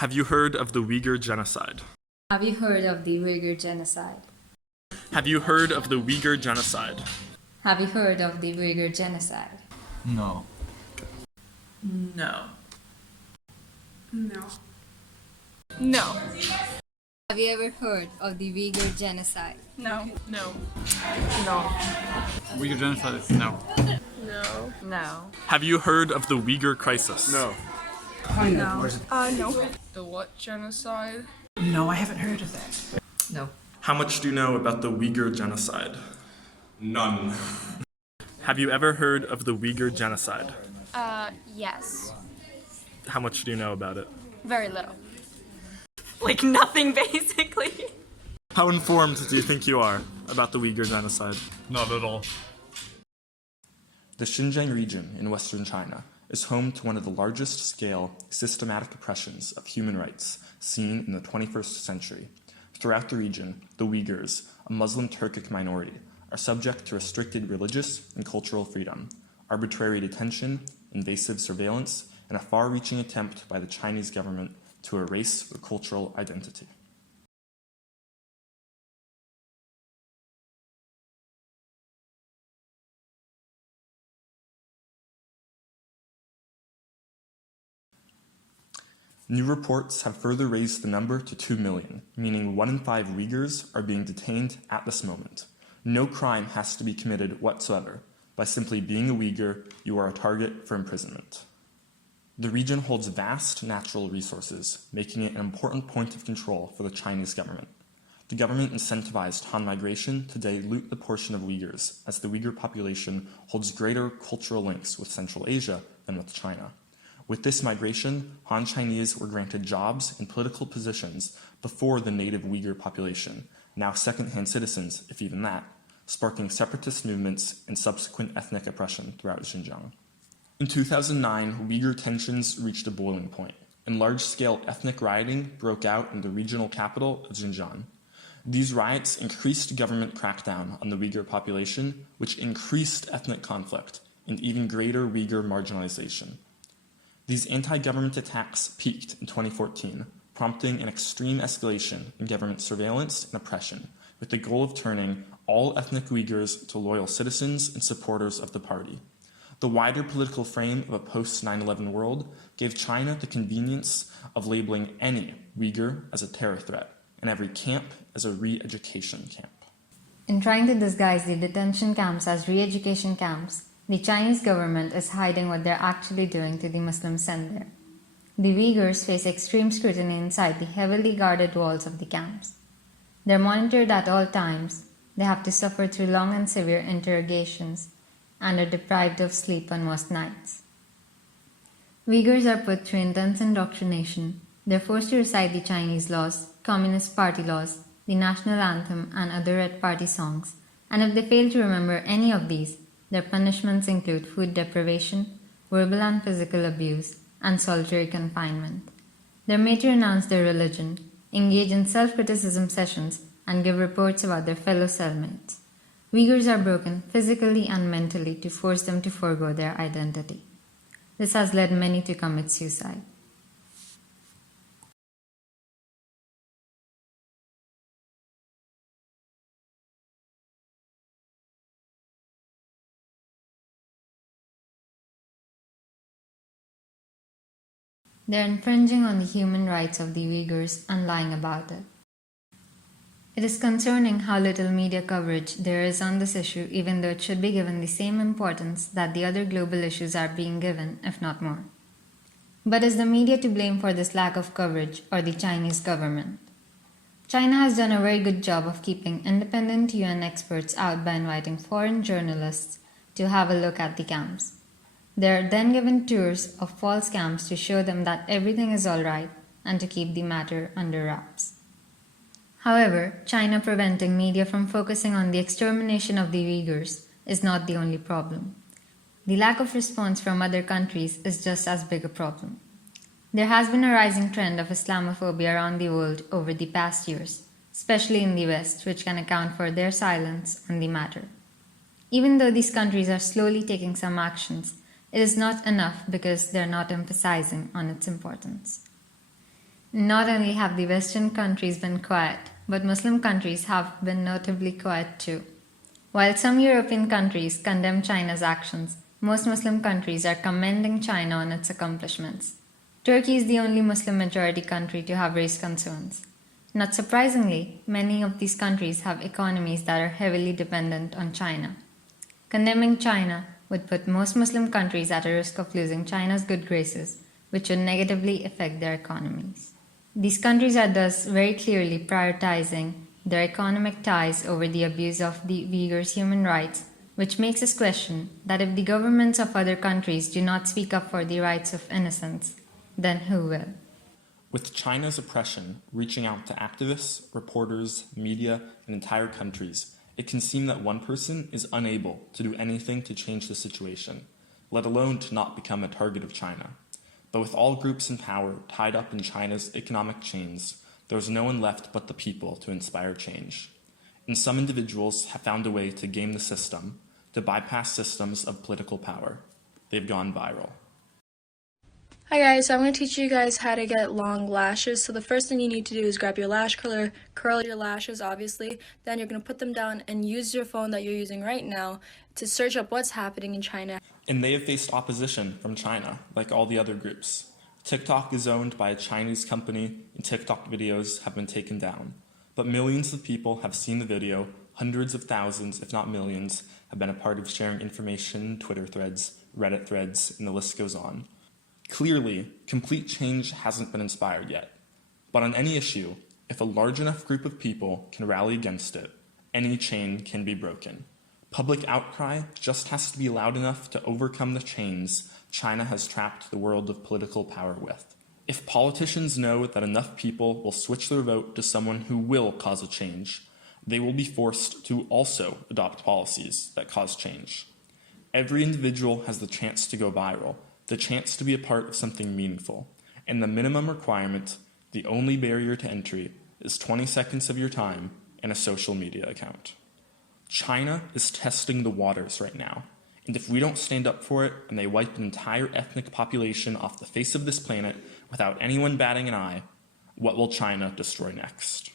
Have you heard of the Uighur Genocide? Have you heard of the Uighur Genocide? Have you heard of the Uighur Genocide? Have you heard of the Uighur Genocide? No. No. No. No. Have you ever heard of the Uighur Genocide? No. No. No. Uighur Genocide? No. No. No. Have you heard of the Uighur Crisis? No. No. No. The what genocide? No, I haven't heard of that. No. How much do you know about the Uighur Genocide? None. Have you ever heard of the Uighur Genocide? Yes. How much do you know about it? Very little. Like nothing, basically. How informed do you think you are about the Uighur Genocide? Not at all. The Xinjiang region in western China is home to one of the largest scale systematic oppressions of human rights seen in the 21st century. Throughout the region, the Uyghurs, a Muslim Turkic minority, are subject to restricted religious and cultural freedom, arbitrary detention, invasive surveillance, and a far-reaching attempt by the Chinese government to erase their cultural identity. New reports have further raised the number to 2 million, meaning 1 in 5 Uyghurs are being detained at this moment. No crime has to be committed whatsoever. By simply being a Uyghur, you are a target for imprisonment. The region holds vast natural resources, making it an important point of control for the Chinese government. The government incentivized Han migration to dilute the portion of Uyghurs, as the Uyghur population holds greater cultural links with Central Asia than with China. With this migration, Han Chinese were granted jobs and political positions before the native Uyghur population, now second-hand citizens, if even that, sparking separatist movements and subsequent ethnic oppression throughout Xinjiang. In 2009, Uyghur tensions reached a boiling point, and large-scale ethnic rioting broke out in the regional capital of Xinjiang. These riots increased government crackdown on the Uyghur population, which increased ethnic conflict and even greater Uyghur marginalization. These anti-government attacks peaked in 2014, prompting an extreme escalation in government surveillance and oppression, with the goal of turning all ethnic Uyghurs to loyal citizens and supporters of the party. The wider political frame of a post-9/11 world gave China the convenience of labeling any Uyghur as a terror threat, and every camp as a re-education camp. In trying to disguise the detention camps as re-education camps, the Chinese government is hiding what they're actually doing to the Muslims sent there. The Uyghurs face extreme scrutiny inside the heavily guarded walls of the camps. They're monitored at all times, they have to suffer through long and severe interrogations, and are deprived of sleep on most nights. Uyghurs are put through intense indoctrination. They're forced to recite the Chinese laws, Communist Party laws, the national anthem, and other Red Party songs, and if they fail to remember any of these, their punishments include food deprivation, verbal and physical abuse, and solitary confinement. They're made to renounce their religion, engage in self-criticism sessions, and give reports about their fellow cellmates. Uyghurs are broken physically and mentally to force them to forego their identity. This has led many to commit suicide. They're infringing on the human rights of the Uyghurs and lying about it. It is concerning how little media coverage there is on this issue, even though it should be given the same importance that the other global issues are being given, if not more. But is the media to blame for this lack of coverage, or the Chinese government? China has done a very good job of keeping independent UN experts out by inviting foreign journalists to have a look at the camps. They are then given tours of false camps to show them that everything is alright and to keep the matter under wraps. However, China preventing media from focusing on the extermination of the Uyghurs is not the only problem. The lack of response from other countries is just as big a problem. There has been a rising trend of Islamophobia around the world over the past years, especially in the West, which can account for their silence on the matter. Even though these countries are slowly taking some actions, it is not enough because they are not emphasizing on its importance. Not only have the Western countries been quiet, but Muslim countries have been notably quiet too. While some European countries condemn China's actions, most Muslim countries are commending China on its accomplishments. Turkey is the only Muslim majority country to have raised concerns. Not surprisingly, many of these countries have economies that are heavily dependent on China. Condemning China would put most Muslim countries at a risk of losing China's good graces, which would negatively affect their economies. These countries are thus very clearly prioritizing their economic ties over the abuse of the Uyghurs' human rights, which makes us question that if the governments of other countries do not speak up for the rights of innocents, then who will? With China's oppression reaching out to activists, reporters, media, and entire countries, it can seem that one person is unable to do anything to change the situation, let alone to not become a target of China. But with all groups in power tied up in China's economic chains, there is no one left but the people to inspire change. And some individuals have found a way to game the system, to bypass systems of political power. They've gone viral. Hi guys, so I'm going to teach you guys how to get long lashes. So the first thing you need to do is grab your lash curler, curl your lashes obviously, then you're going to put them down and use your phone that you're using right now to search up what's happening in China. And they have faced opposition from China, like all the other groups. TikTok is owned by a Chinese company, and TikTok videos have been taken down. But millions of people have seen the video, hundreds of thousands, if not millions, have been a part of sharing information, Twitter threads, Reddit threads, and the list goes on. Clearly, complete change hasn't been inspired yet. But on any issue, if a large enough group of people can rally against it, any chain can be broken. Public outcry just has to be loud enough to overcome the chains China has trapped the world of political power with. If politicians know that enough people will switch their vote to someone who will cause a change, they will be forced to also adopt policies that cause change. Every individual has the chance to go viral, the chance to be a part of something meaningful, and the minimum requirement, the only barrier to entry, is 20 seconds of your time and a social media account. China is testing the waters right now, and if we don't stand up for it and they wipe an entire ethnic population off the face of this planet without anyone batting an eye, what will China destroy next?